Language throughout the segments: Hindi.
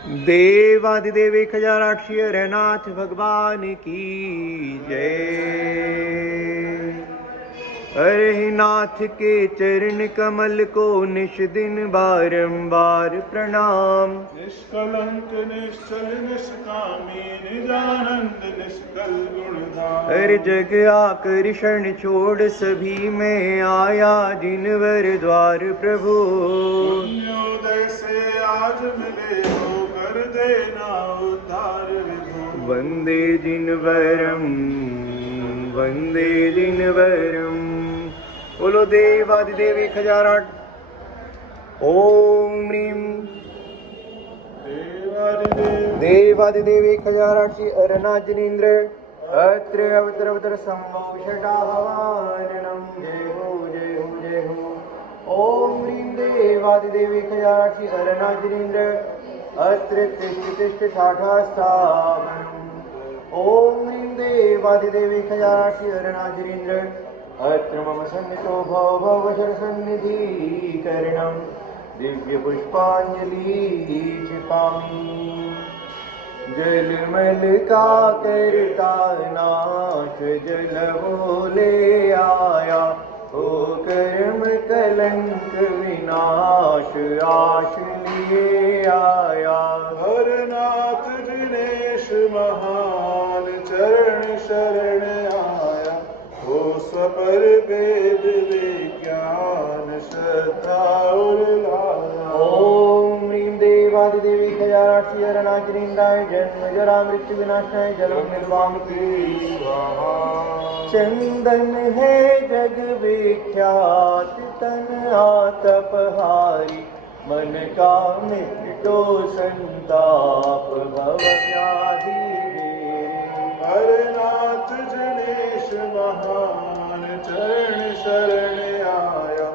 देवादिदेव 1008 अरनाथ भगवान की जय। अरे नाथ के चरण कमल को निश दिन बारंबार प्रणाम। निष्कलंक निश्चल निष्कामी निजानंद निष्कल गुणधाम। हर जग आकर शरण छोड़ सभी में आया जिनवर द्वार प्रभु। पुण्योदय से आज मिले हो कर देना उद्धार विभु। वंदे जिनवरम वंदे जिनवरम। बोलो देवादिदेव 1008। ओम ह्रीं देवादिदेव 1008 अरनाजिनेन्द्र अत्र अवतर अवतर संवोषटाहवारणं। जय हो जय हो जय हो। ओम ह्रीं देवादिदेव 1008 अरनाजिनेन्द्र अत्र तिष्ठ तिष्ठ ठाठास्थापनम्। ओम ह्रीं देवादिदेव 1008 अरनाजिनेन्द्र अत्र मम सन्निधो भव भव शरसन्निधीकरणम्। दिव्य पुष्पांजलि छिपामी। जलमल का करता नाश जल बोले आया हो कर्म कलंक विनाश आश लिए आया। हरनाथ दिनेश महान चरण शरण आया हो सपर वेद विज्ञान श्रद्धा और लाया। ओम ह्रीं देवादिदेव 1008 अरनाजिनेन्द्राय जन्म जरा मृत्यु विनाशाय जलम निर्वामकी स्वाहा। चंदन है जग विख्यात तन आतपहारी मन का मिटो संताप भव व्याधि घेरे। हरनाथ जनेश महान चरण शरण आया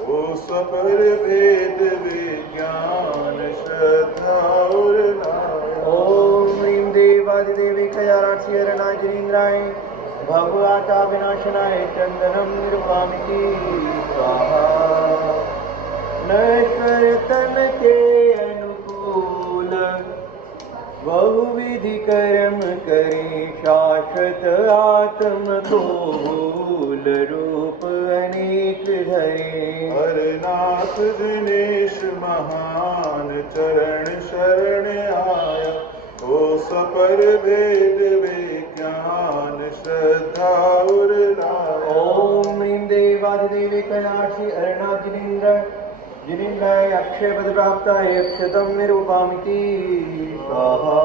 हो सपर वेद विज्ञान श्रद्धा और लाया। ओम ह्रीं देवादिदेव 1008 अरनाजिनेन्द्राय भवआता विनाशनाय चंदनम निर्वामिकी स्वाहा। नश्वर तन के अनुकूल बहुविधि कर्म करें शाश्वत आत्म को भूल रूप अनेक धरे। हरनाथ दिनेश महान चरण शरण आया हो सपर वेद विज्ञान श्रद्धा और लाया। ओम ह्रीं देवादिदेव 1008 अरनाजिनेन्द्र जिनेन्द्राय अक्षय पद प्राप्ताय अक्षतम निरूपामिकी स्वाहा।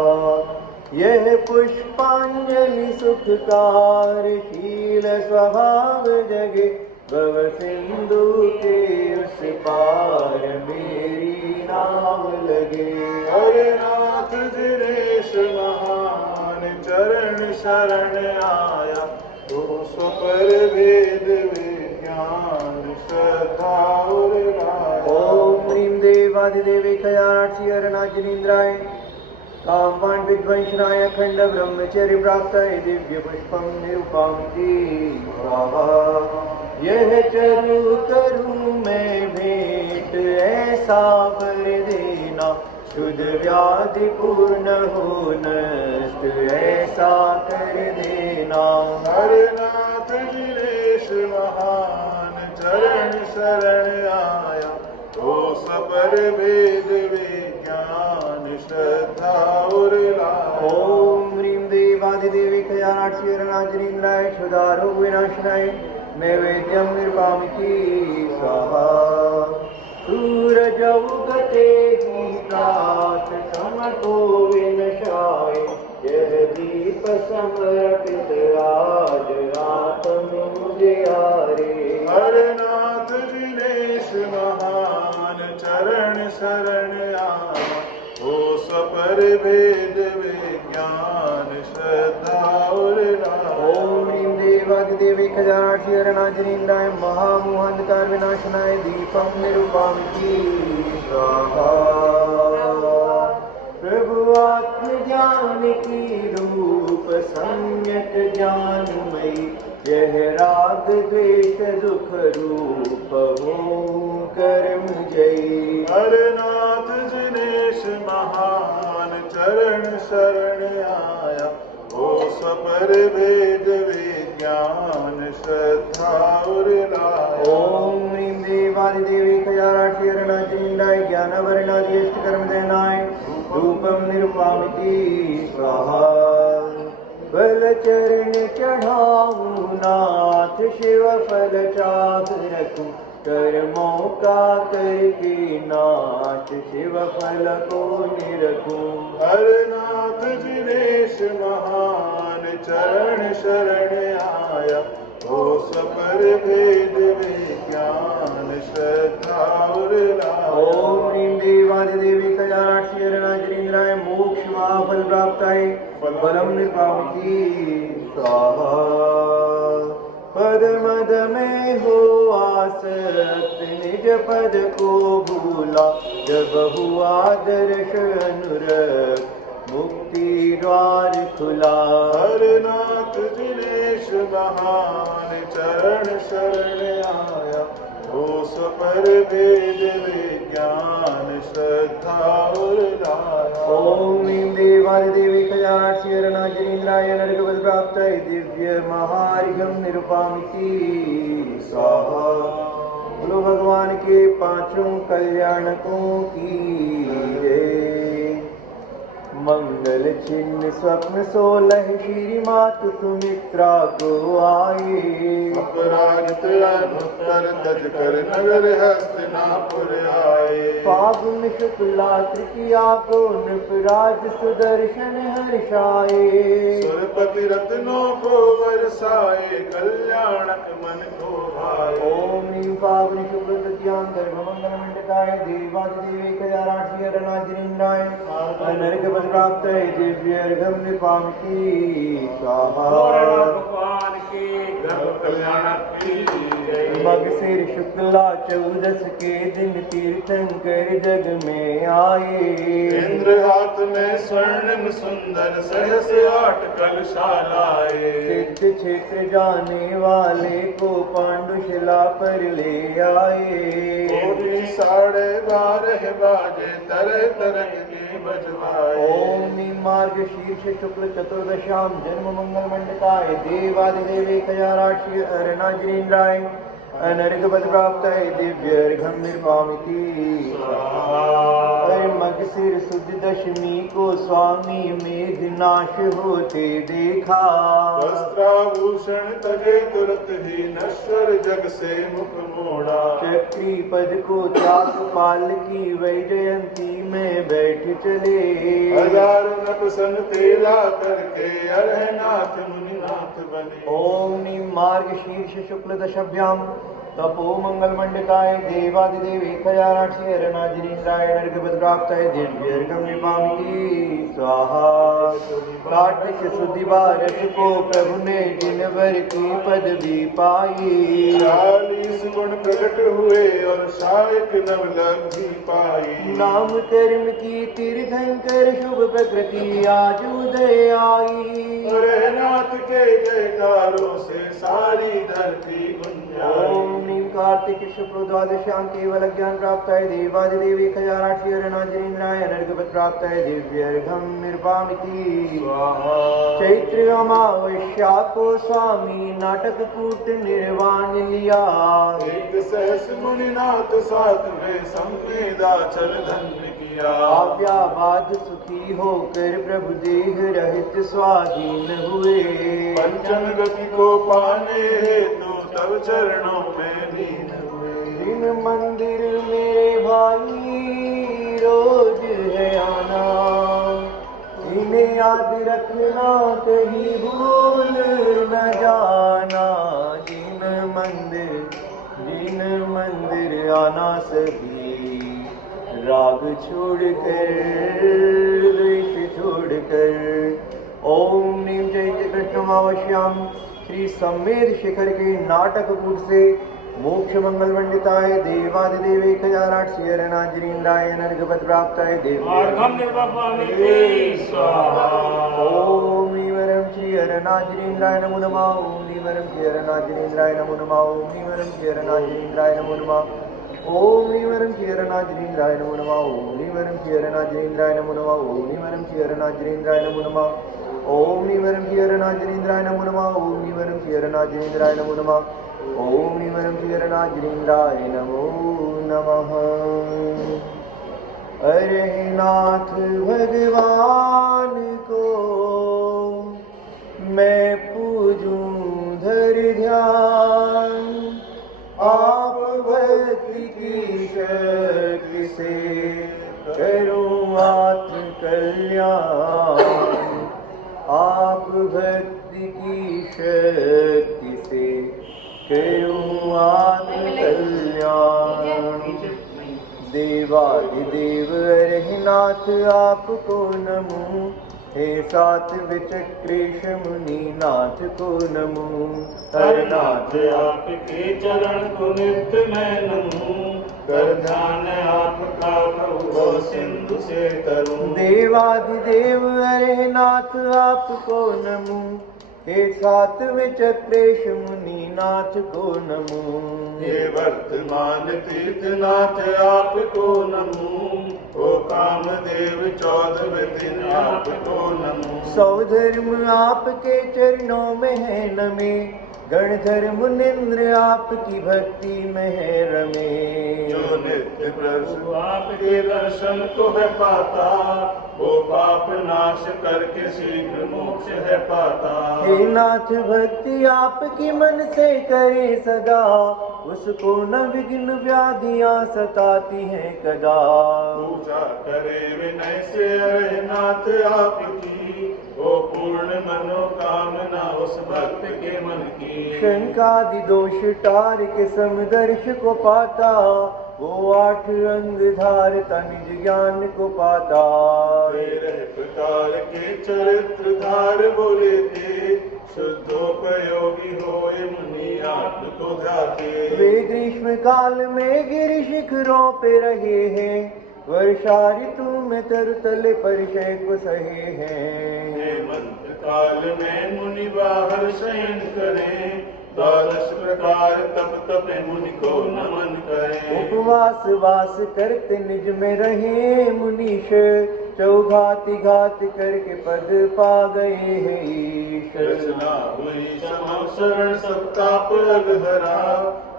यह पुष्पांजलि सुखकारशील स्वभाव जगे भव सिंधु के उस पार मेरी नाव लगे। हरनाथ दिनेश महान चरण शरण आया हो सपर वेद विज्ञान श्रद्धा और लाया। ओम ह्रीं देवादिदेव 1008 अरनाजिनेन्द्राय कामवान विध्वंसनाय अखंड ब्रह्मचर्य प्राप्ताय दिव्य पुष्पम निरूपामिकी स्वाहा। यह चरु करूं मैं भेंट ऐसा वर देना शुद्ध व्याधि पूर्ण हो नष्ट ऐसा कर देना। हरनाथ दिनेश महान चरण शरण आया हो सपर वेद विज्ञान श्रद्धा और लाया। ओम ह्रीं देवादिदेव 1008 अरनाजिनेन्द्राय क्षुधारोग विनाशनाय नैवेद्यम निर्वामिकी स्वाहा। सूरज उगते ही प्रात सम को विनशाय यह दीप समर्पित आज रात में मुझे आरे। हरनाथ दिनेश महान चरण शरण आया हो सपर वेद विज्ञान श्रद्धा और लाया। ओम ह्रीं देवादिदेव 1008 अरनाजिनेन्द्राय महामोहांधकार विनाशनाय दीपम निरूपामिकी स्वाहा। प्रभु आत्मज्ञान की रूप सम्यक ज्ञानमयी यह राग द्वेष दुख रूप हो कर्म जयी। हरनाथ दिनेश महान शरण शरण आया। हो सपर भेद विज्ञान श्रद्धा और लाया। ओम ह्रीं देवादिदेवी खयाराक्षी अरुणाचलीन्द्राय ज्ञानवर्णादि अष्टकर्मदेनाय रूपं निरूपामिति स्वाहा। बलचरण चढ़ाऊं नाथ शिव फल चाह रखूं कर्मों का करके नाश शिव फल को निरखूं। हरनाथ जिनेश महान चरण शरण आया। हो सपर भेद विज्ञान श्रद्धा और लाया। ओम ह्रीं देवादिदेवी खयाराक्षी अरुणाचलीन्द्राय मोक्ष महाफल प्राप्ताय बलम निरूपामिति स्वाहा। पद मद में हो आसक्त निज पद को भूला जब हुआ दर्शन अनुरक्त मुक्ति द्वार खुला। हरनाथ जिनेश महान चरण शरण आया। हो सपर भेद विज्ञान श्रद्धा और लाया। ओम ह्रीं देवादिदेवी खयाराक्षी अरुणाचलीन्द्राय नरकवध प्राप्ताय दिव्य महार्घ्यं निरूपामिति स्वाहा। बोलो भगवान के पांचों कल्याणकों की जय। मंगल चिन्ह स्वप्न 16 श्री मातु सुमित्रा को आए। अपराजित अनुत्तर तज कर नगर हस्तिनापुर आए। फागुन शुक्ला तृतीया को नृपराज सुदर्शन हर्षाए। सुरपति रत्नों को बरसाए कल्याणक मन को भाए। ओम ह्रीं फागुन शुक्ल तृतीयां सर्वमंगल मंडिताय देवादिदेवी खयाराक्षी अरुणाचलीन्द्राय नरकवध प्राप्ताय दिव्य अर्घ्यं निरूपामिति स्वाहा। भगवान के गर्भ कल्याणक की जय। मगशिर शुक्ला 14 के दिन तीर्थंकर जग में आए। इंद्र हाथ में स्वर्णिम सुंदर सहस 8 कलशालाए। सिद्ध क्षेत्र जाने वाले को पांडुशिला पर ले आए। कोटि 12:30 बाजे तरह तरह के बजवाए। ओम ह्रीं मार्गशीर्ष शुक्ल चतुर्दश्यां जन्म मंगल मंडिताय देवादिदेवी खयाराक्षी अरुणाचलीन्द्राय अनर्घपद प्राप्ताय दिव्य अर्घ्यं निरूपामिति स्वाहा। मगशिर शुद्ध दशमी को स्वामी मेघनाश होते देखा। वस्त्राभूषण तजे तुरत ही नश्वर जग से मुख मोड़ा। चक्री पद को त्याग पाल की वैजयंती में बैठ चले। 1000 नपसन तेला करके अरहनाथ मुनिनाथ बने। ओम ह्रीं मार्गशीर्ष शुक्ल दशभ्यां तपो मंगल मंडिताय देवादिदेवी खयाराक्षी अरुणाचलीन्द्राय नरकवध प्राप्ताय दिव्य अर्घ्यं निरूपामिति स्वाहा। कार्तिक शुद्धि 12 को प्रभु ने जिनवर की पदवी पाई। 40 गुण प्रकट हुए और शायक नवलब्धि पाई। नाम कर्म की तीर्थंकर शुभ प्रकृति आज उदय आई। अरहनाथ के जयकारों से सारी धरती गुंजाई। ओम ह्रीं कार्तिक शुक्ल द्वादश्यां केवल ज्ञान प्राप्ताय देवादिदेवी खयाराक्षी अरुणाचलीन्द्राय नरकवध प्राप्ताय दिव्य अर्घ्यं निरूपामिति स्वाहा। चैत्र अमावस्या को स्वामी नाटक कूट निर्वाण लिया। एक सहस मुनिनाथ साथ में संवेदाचल धन्य किया। आज्ञाबाद सुखी होकर प्रभु देह रहित स्वाधीन हुए। पंचम गति को पाने हेतु तब चरणों में लीन हुए। दिन मंदिर मेरे भाई रोज है आना। इन्हें याद रखना कहीं भूल न जाना। जिन मंदिर आना सभी राग छोड़कर द्वेष छोड़कर। ओम ह्रीं चैत्र कृष्णमावश्यां श्री संवेद शिखर के नाटक कूट से मोक्ष मंगल मंडिताय देवादिदेवी खयाराक्षी अरुणाचलीन्द्राय नरकवध प्राप्ताय दिव्य अर्घ्यं निरूपामिति स्वाहा। ओम ईवरं श्री अरुणाचलीन्द्राय नमो नमः। ओम ईवरं श्री अरुणाचलीन्द्राय नमो नमः। ओम ईवरं श्री अरुणाचलीन्द्राय नमो नमः। ओम नीवरम क्षीरनाजरीन्द्राय नमो नमः। ओम नीवरम क्षीरनाजरीन्द्राय नमो नमः। ओम नीवरम क्षीरनाजरीन्द्राय नमो नमः। ओम नीवरम क्षीरनाजरीन्द्राय नमो नमः। ओम नीवरम क्षीरनाजरीन्द्राय नमो नमः। ओम नीवरम क्षीरनाजरीन्द्राय नमो नमः। अरे नाथ भगवान को मैं पूजूं धर ध्यान, आप भक्ति की शक्ति से करूं आत्म कल्याण। आप भक्ति की शक्ति से करूं आत्म कल्याण। देवादिदेव अरहनाथ आपको नमो, हे सात विचक्रेश मुनि नाथ को नमो। हरनाथ आपके चरण को नित्य मैं नमूं, कर ध्यान आपका प्रभु सिंधु से तरूं। देवादिदेव अरहनाथ आपको नमो, हे सात विचक्रेश मुनि नाथ को नमो। हे वर्तमान तीर्थनाथ आपको नमो, ओ कामदेव 14वें दिन आपको नमो। सौ धर्म आपके चरणों में है नमे, गणधर मुनिंद्र आपकी भक्ति में है रमे। जो नित्य प्रभु आपके दर्शन को है पाता, वो पाप नाश करके शीघ्र मोक्ष है पाता। हे नाथ भक्ति आपकी मन से करे सदा, उसको न विघ्न व्याधियां सताती हैं कदा। पूजा करे विनय से अरहनाथ आपकी, वो पूर्ण मनोकामना उस भक्त के मन की। शंकादि दोष टार के समदर्श को पाता, वो 8 अंग धारता निज ज्ञान को पाता। 13 प्रकार के चरित्र धार बोले थे, शुद्धोपयोगी होए मुनि आपको ध्याते। वे ग्रीष्म काल में गिरि शिखरों पे रहे हैं, वर्षा ऋतु में तरतल परिचय को सहे हैं। हेमंत काल में मुनि बाहर शयन करें, 12 प्रकार तप तपे मुनि को नमन करें। उपवास वास करते निज में रहे मुनीश, चौघाति घात करके पद पा गए हैं ईश। रचना हुई समम शरण सबका पग हरा,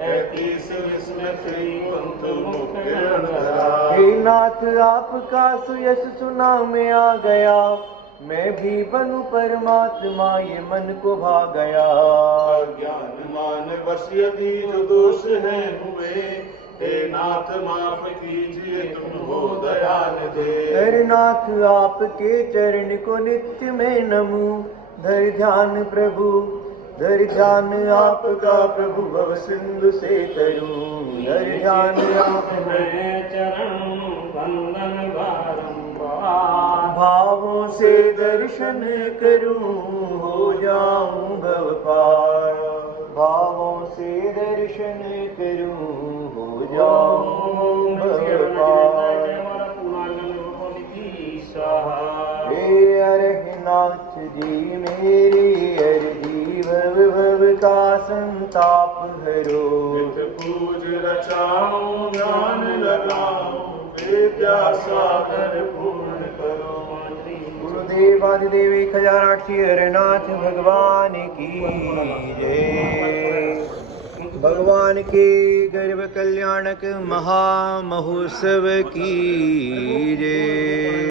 31 विस्मय श्रीमंत मुख्य धरा। हे नाथ आपका सुयश सुना में आ गया, मैं भी बनूं परमात्मा ये मन को भा गया। ज्ञान मान वश यदि जो दोष है हुए, हे नाथ माफ कीजिए तुम हो दयानिधे। हर नाथ आपके चरण को नित्य में नमूं, धर ध्यान प्रभु धर ध्यान आपका प्रभु भव सिंधु से तरूं। धर ध्यान आपका चरण वंदन बारंबार, भावों से दर्शन करूं हो जाऊं भव पार। भावों से दर्शन करूं हो जाऊं भव पार। हे अरहनाथ जी मेरी अर्जी भव भव का संताप हरो। नित पूज रचाऊं ध्यान लगाऊं, विद्या सागर पूर्ण करो। गुरुदेव आदिदेव 1008 अरनाथ भगवान की जय। भगवान के गर्भ कल्याणक महामहोत्सव की जय।